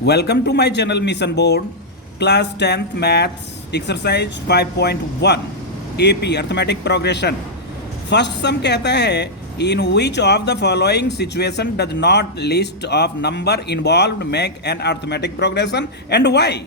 Welcome to my channel Mission Board, Class 10th Maths, Exercise 5.1, AP Arithmetic Progression. First sum कहता है in which of the following situation does not list of number involved make an arithmetic progression and why?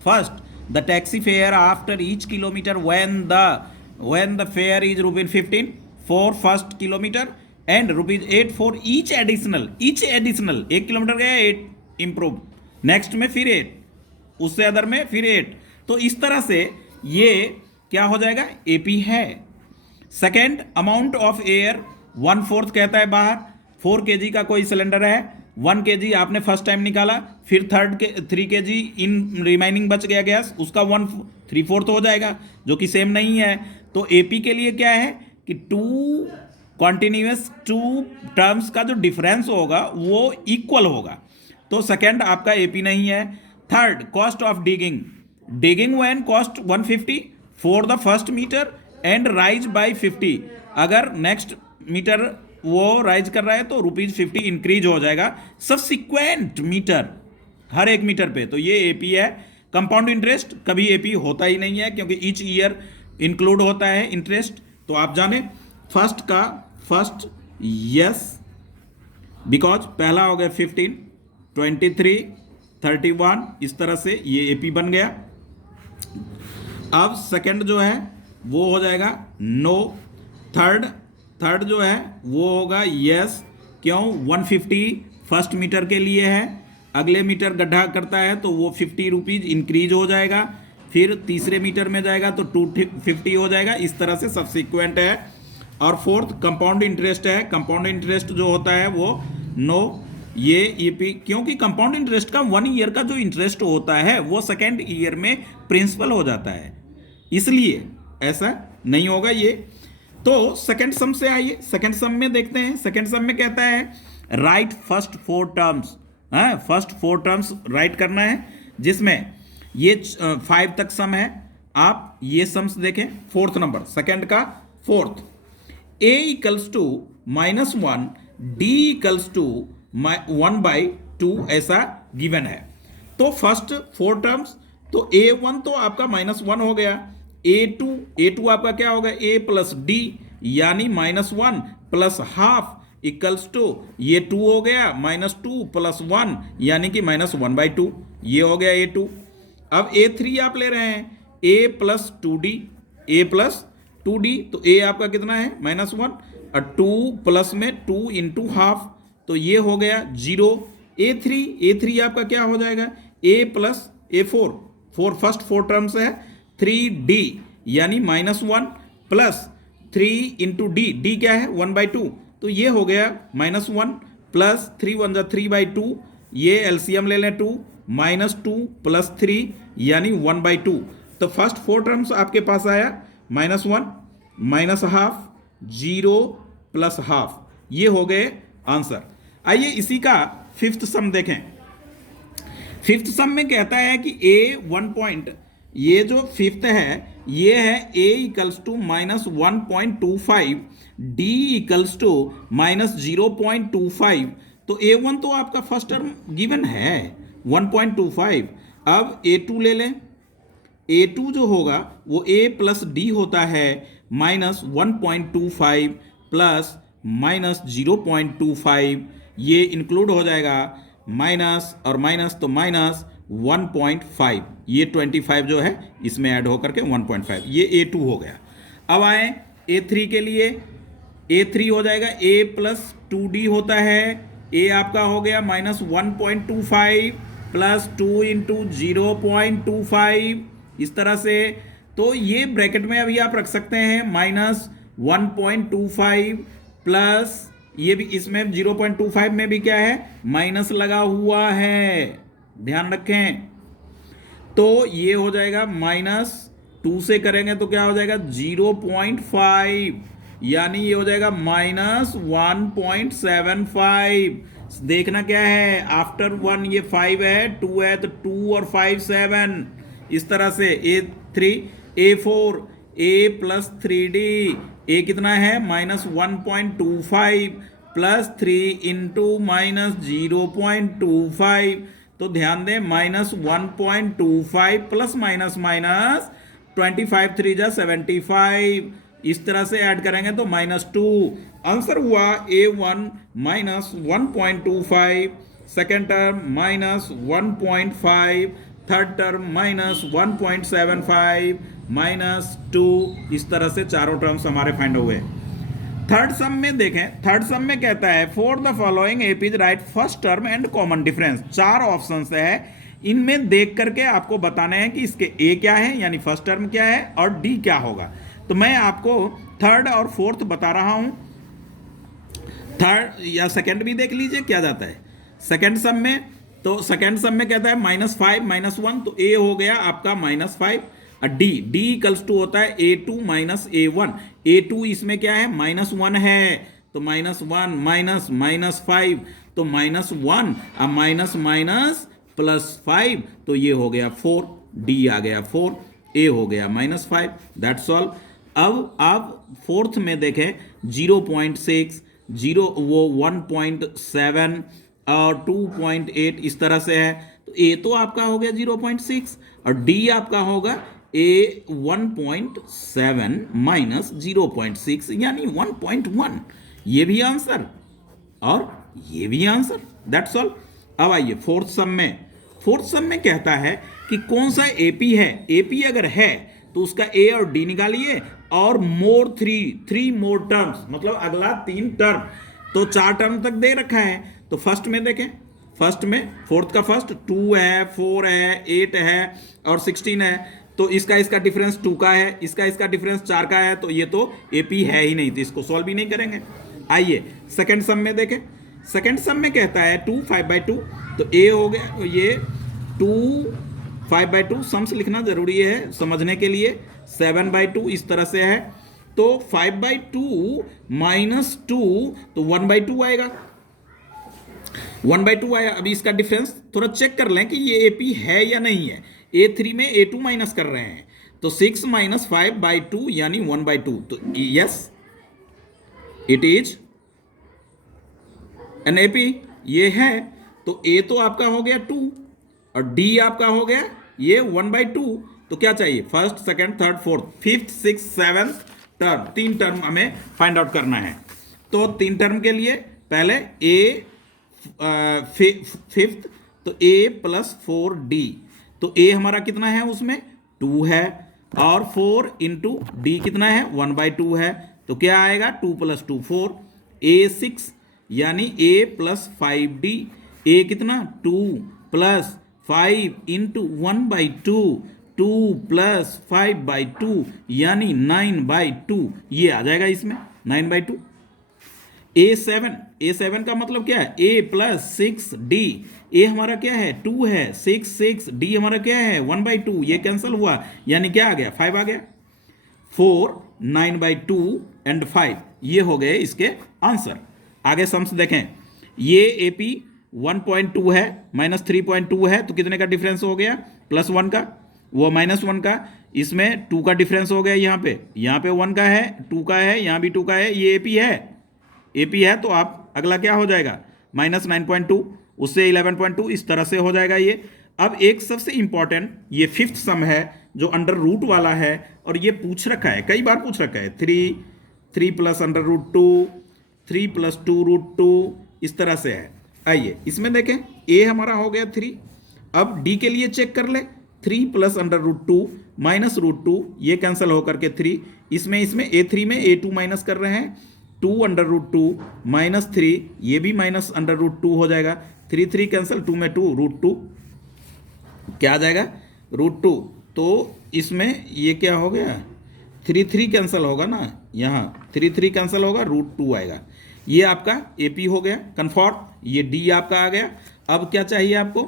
First, the taxi fare after each kilometer when the fare is rupees 15 for first kilometer and rupees 8 for each additional 1 kilometre गया 8 improve next में फिर 8 उससे other में फिर 8 तो इस तरह से ये क्या हो जाएगा एपी है। सेकेंड, अमाउंट ऑफ एयर 1/4 कहता है बाहर 4 kg का कोई सिलेंडर है 1 kg आपने फर्स्ट टाइम निकाला फिर 3 kg इन रिमाइनिंग बच गया गैस उसका 1/3 हो जाएगा जो कि सेम नहीं है। तो एपी के लिए क्या है कि टू टर्म्स का जो डिफरेंस होगा वो इक्वल होगा तो सेकेंड आपका एपी नहीं है। Third, cost of digging when cost 150 for the first metre and rise by 50 अगर नेक्स्ट मीटर वो राइज कर रहा है तो ₹50 इंक्रीज हो जाएगा सबसिक्वेंट मीटर हर एक मीटर पे तो ये एपी है। कंपाउंड इंटरेस्ट कभी एपी होता ही नहीं है क्योंकि ईच ईयर इंक्लूड होता है इंटरेस्ट। तो आप जाने फर्स्ट यस बिकॉज पहला हो गया 15 23 31 इस तरह से ये एपी बन गया। अब सेकंड जो है वो हो जाएगा नो। थर्ड जो है वो होगा यस क्यों 150 फर्स्ट मीटर के लिए है अगले मीटर गड्ढा करता है तो वो ₹50 इंक्रीज हो जाएगा फिर तीसरे मीटर में जाएगा तो 250 हो जाएगा इस तरह से सब्सिक्वेंट है। और फोर्थ कंपाउंड इंटरेस्ट है कंपाउंड इंटरेस्ट जो होता है वो नो ये ईपी क्योंकि कंपाउंड इंटरेस्ट का 1 ईयर का जो इंटरेस्ट होता है वो सेकेंड ईयर में प्रिंसिपल हो जाता है इसलिए ऐसा नहीं होगा ये। तो सेकेंड सम से आइए सेकेंड सम में देखते हैं। सेकेंड सम में कहता है right first 4 terms first 4 terms right करना है जिसमें ये 5 तक सम है। आप ये सम्स देखें फोर्थ नंबर सेकेंड का fourth a equals to -1 d equals to 1/2 ऐसा गिवन है। तो फर्स्ट 4 टर्म्स तो a1 तो आपका -1 हो गया a2 आपका क्या होगा a प्लस d यानी -1 प्लस हाफ इक्वल्स टू ये 2 हो गया -2 प्लस 1 यानी कि -1/2 ये हो गया a2। अब a3 आप ले रहे हैं a प्लस 2d तो a आपका कितना है -1 और 2 प्लस में 2 इंटू हाफ तो ये हो गया 0। a3 आपका क्या हो जाएगा a plus a4 first 4 terms है 3d यानी -1 प्लस 3 इंटू d क्या है 1/2 तो ये हो गया -1 प्लस 3 1 जा 3/2 ये एलसीएम ले लें 2 -2 प्लस 3 यानी 1/2 तो फर्स्ट 4 टर्म्स आपके पास आया -1 माइनस हाफ 0 प्लस हाफ ये हो गए आंसर। आइए इसी का फिफ्थ सम देखें। फिफ्थ सम में कहता है कि a 1 पॉइंट ये जो फिफ्थ है ये है a equals to -1.25 d equals to -0.25 तो a1 तो आपका फर्स्ट टर्म गिवन है 1.25। अब a2 ले लें a2 जो होगा वो a प्लस d होता है -1.25 प्लस -0.25 ये इंक्लूड हो जाएगा माइनस और माइनस तो -1.5 ये 25 जो है इसमें ऐड होकर के 1.5 ये a2 हो गया। अब आए a3 के लिए a3 हो जाएगा a प्लस 2d होता है a आपका हो गया -1.25 प्लस 2 इंटू 0.25 इस तरह से तो ये ब्रैकेट में अभी आप रख सकते हैं -1.25 प्लस ये भी इसमें 0.25 में भी क्या है माइनस लगा हुआ है ध्यान रखें तो ये हो जाएगा -2 से करेंगे तो क्या हो जाएगा 0.5 यानी ये हो जाएगा -1.75 देखना क्या है आफ्टर 1 ये 5 है 2 है तो 2 और 5 7 इस तरह से a3 a4 a plus 3d a कितना है -1.25 प्लस 3 इंटू -0.25 तो ध्यान दें -1.25 प्लस माइनस माइनस 25 3 जा 75, इस तरह से ऐड करेंगे तो -2। आंसर हुआ A1 -1.25, second term -1.5, third term -1.75 -2, इस तरह से चारों टर्म्स हमारे फाइंड हुए। थर्ड सम में देखें, थर्ड सम में कहता है for the following APs right first term and common difference. चार ऑप्शंस है, इनमें देख करके आपको बताने हैं कि इसके ए क्या है यानी फर्स्ट टर्म क्या है और डी क्या होगा। तो मैं आपको थर्ड और फोर्थ बता रहा हूं। थर्ड या सेकंड भी देख लीजिए क्या जाता है सेकंड सम में। तो सेकंड सम में कहता है -5 -1, तो ए हो गया आपका -5। डी इक्वल्स टू होता है A2 -A1। A2 इसमें क्या है -1 है, तो -1 -5, तो -1 अब माइनस माइनस +5, तो ये हो गया 4। डी आ गया 4, ए हो गया -5। That's all. अब आप फोर्थ में देखें 0.6 वो 1.7 और 2.8 इस तरह से है, तो ए तो आपका हो गया 0.6 और डी आपका होगा ए 1.7 माइनस 0.6 यानी 1.1। ये भी आंसर और ये भी आंसर। That's all. अब आइए फोर्थ सम में। फोर्थ सम में कहता है कि कौन सा एपी है। एपी अगर है तो उसका ए और डी निकालिए और मोर थ्री मोर टर्म्स, मतलब अगला 3 टर्म। तो 4 टर्म तक दे रखा है। तो फर्स्ट में देखें, फर्स्ट में फोर्थ का फर्स्ट 2 है, 4 है, 8 है और 16 है। तो इसका डिफरेंस 2 का है, इसका डिफरेंस 4 का है, तो ये तो एपी है ही नहीं, तो इसको सॉल्व भी नहीं करेंगे। आइए सेकंड सम में देखें। सेकंड सम में कहता है 2 5/2, तो ए हो गया ये 2 5/2। सम्स लिखना जरूरी है समझने के लिए। 7/2 इस तरह से है, तो 5/2 -2, तो 1/2 आएगा। 1/2 आया। अभी इसका डिफरेंस थोड़ा चेक कर लें कि ये एपी है या नहीं है। A3 में A2 माइनस कर रहे हैं, तो 6 - 5/2 यानी 1/2। तो yes it is an AP, ये है। तो ए तो आपका हो गया 2 और डी आपका हो गया ये 1/2। तो क्या चाहिए, first second third fourth fifth six seventh term, 3 term हमें फाइंड आउट करना है। तो 3 टर्म के लिए पहले ए फिफ्थ, तो a + 4d, तो a हमारा कितना है उसमें 2 है और 4 × d कितना है 1/2 है, तो क्या आएगा 2 + 2 4, a6 यानी a + 5d। a कितना 2 + 5 × 1/2, 2 + 5/2 यानी 9/2, ये आ जाएगा इसमें 9/2। A7 का मतलब क्या है a + 6d। a हमारा क्या है 2 है, 6 d हमारा क्या है 1/2, ये कैंसिल हुआ यानी क्या आ गया 5 आ गया। 4 9/2 एंड 5 ये हो गए इसके आंसर। आगे सम्स देखें, ये AP 1.2 है -3.2 है, तो कितने का डिफरेंस हो गया +1 का, वो -1 का, इसमें 2 का डिफरेंस हो गया। यहाँ पे 1 का है, 2 का है, यहाँ भी 2 का है, ये AP है। तो आप अगला क्या हो जाएगा -9.2, उससे 11.2, इस तरह से हो जाएगा ये। अब एक सबसे इंपॉर्टेंट ये फिफ्थ सम है जो अंडर रूट वाला है, और ये पूछ रखा है, कई बार पूछ रखा है 3 + √2, 3 + 2√2, इस तरह से है। आइए इसमें देखें, a हमारा हो गया 3। अब d के लिए चेक कर ले, 3 + √2 -√2, ये कैंसिल होकर के 3, इसमें A3 में A2 माइनस कर रहे हैं, 2 √2 -3, ये भी -√2 हो जाएगा, 3 कैंसिल, 2 में 2 √2, क्या आ जाएगा √2। तो इसमें ये क्या हो गया 3 कैंसिल होगा ना, यहाँ 3 कैंसिल होगा, √2 आएगा। ये आपका AP हो गया कन्फर्म, ये D आपका आ गया। अब क्या चाहिए आपको,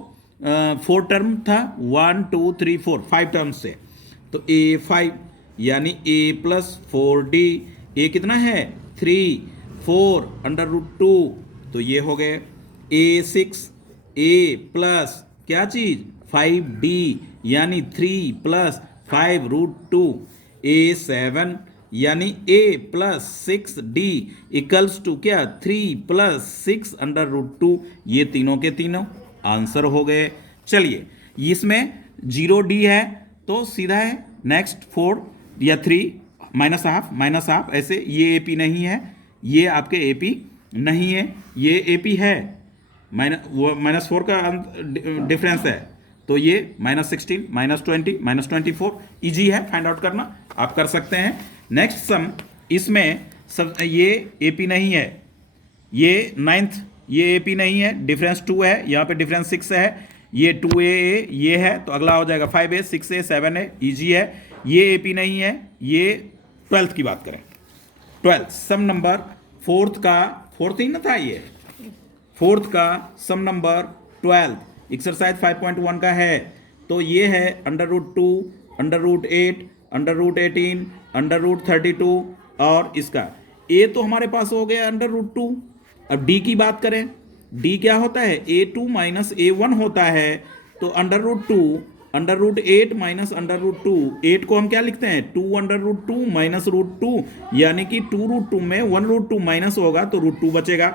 4 टर्म था, 1 2 3 4 5 टर्म से, तो A5 यानी a + 4d, a कितना है 3 4 √2, तो ये हो गए। A6 a + क्या चीज 5d यानी 3 + 5√2, A7 यानी a + 6d इक्वल्स टू क्या 3 + 6 √2, ये तीनों के तीनों आंसर हो गए। चलिए इसमें 0D है तो सीधा है नेक्स्ट 4 या 3 माइनस हाफ ऐसे, ये AP नहीं है, ये आपके AP नहीं है, ये AP है, -4 का डिफरेंस है, तो ये -16 -20 -24 इजी है फाइंड आउट करना, आप कर सकते हैं। नेक्स्ट सम, इसमें सब ये AP नहीं है, ये 9th ये AP नहीं है, डिफरेंस 2 है, यहाँ पे डिफरेंस 6 है, ये 2A ये है, तो अगला हो जाएगा 5A 6A 7A इजी है। ये AP नहीं है, ये 12th की बात करें, 12th सम नंबर 4th ही ना था, ये 4th का सम नंबर 12 एक्सरसाइज 5.1 का है, तो ये है √2 √8 √18 √32 और इसका A तो हमारे पास हो गया √2। अब D की बात करें, D क्या होता है, A2 माइनस A1 होता है, तो √2 √8 माइनस √2, 8 को हम क्या लिखते हैं 2 √2 माइनस √2, यानी कि 2 √2 में 1 √2 माइनस होगा तो √2 बचेगा।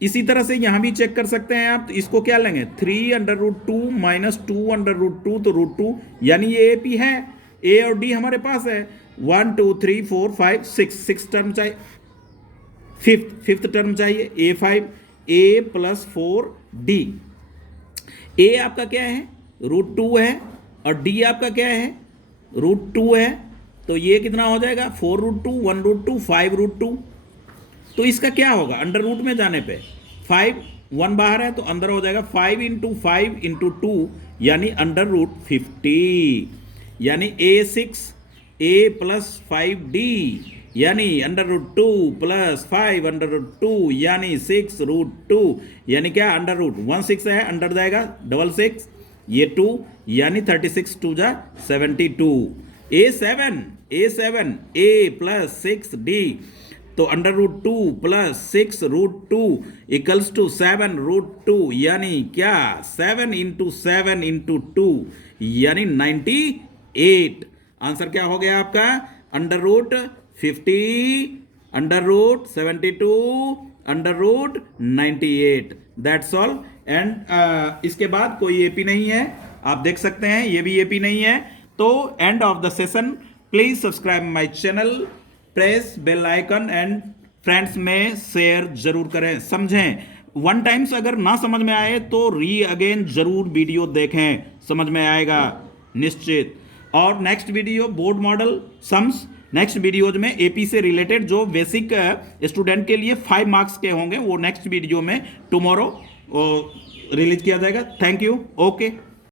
इसी तरह से यहां भी चेक कर सकते हैं आप, तो इसको क्या लेंगे 3 √2 माइनस 2 √2 तो √2, यानी ये AP है, A और D हमारे पास है। 1 2 3 4 5 6 टर्म चाहिए, फिफ्थ टर्म चाहिए A5 A + 4D। A आपका क्या है √2 है और D आपका क्या है √2 है, तो ये कितना हो जाएगा 4 √2 1 √2 5 √2, तो इसका क्या होगा अंडर रूट में जाने पे 5 1 बाहर है तो अंदर हो जाएगा 5 × 5 × 2 यानी √50, यानी A6 A + 5D यानी √2 + 5 √2 यानी 6 √2, यानी क्या √1 6 है अंडर जाएगा 6 ये 2 यानी 36 2 जा 72। A7 A + 6D तो √2 + 6 √2 = 7 √2 यानी क्या 7 × 7 × 2 यानी 98। आंसर क्या हो गया आपका √50 √72 √98, दैट्स ऑल। एंड इसके बाद कोई AP नहीं है, आप देख सकते हैं ये भी AP नहीं है। तो end of the session, please subscribe my channel, press bell icon and friends में शेयर जरूर करें। समझें, 1 टाइम्स अगर ना समझ में आए तो अगेन जरूर वीडियो देखें, समझ में आएगा निश्चित। और next video board model sums, next videos में AP से रिलेटेड जो बेसिक स्टूडेंट के लिए 5 मार्क्स के होंगे वो नेक्स्ट वीडियो में टुमारो रिलीज किया जाएगा। Thank you, okay.